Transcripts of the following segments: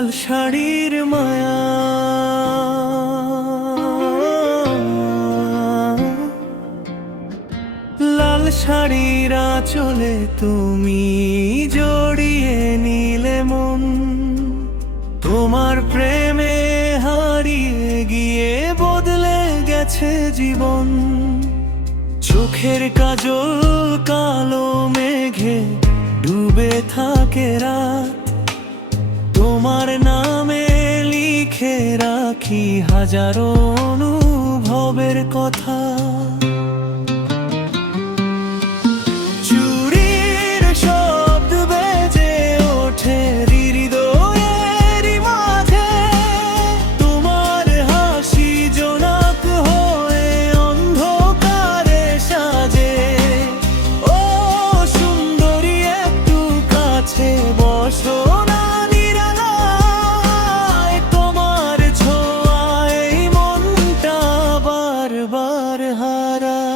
লাল শাড়ির মায়া, লাল শাড়ির আঁচলে তুমি জড়িয়ে নিলে মন। তোমার প্রেমে হারিয়ে গিয়ে বদলে গেছে জীবন। চোখের কাজল কালো মেঘে ডুবে থাকে রাত, তোমার নামে লিখে রাখি হাজারো অনুভবের কথা। চুরির শব্দ বেজে ওঠে হৃদয়ের মাঝে, তোমার হাসি জোনাক হয়ে অন্ধকারে সাজে। ও সুন্দরী একটু কাছে বসো না নিরালায়, তোমার ছোঁয়ায় এই মনটা বারবার হারায়।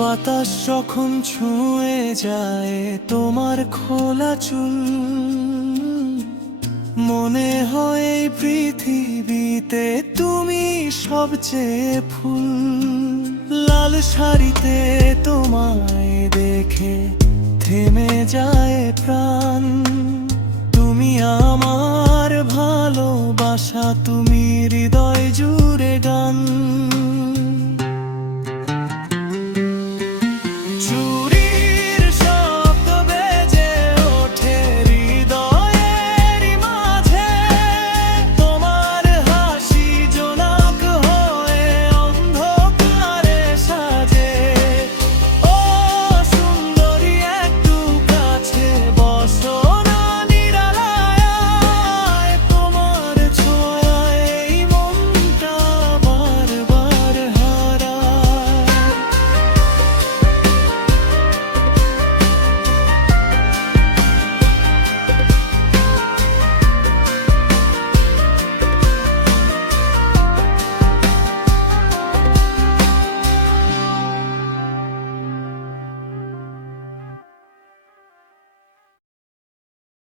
বাতাস যখন ছুঁয়ে যায় তোমার খোলা চুল, মনে হয় এই পৃথিবীতে তুমি সবচেয়ে ফুল। লাল শাড়িতে তোমায় দেখে থেমে যায় প্রাণ, তুমি আমার ভালোবাসা, তুমি হৃদয় জুড়ে গান।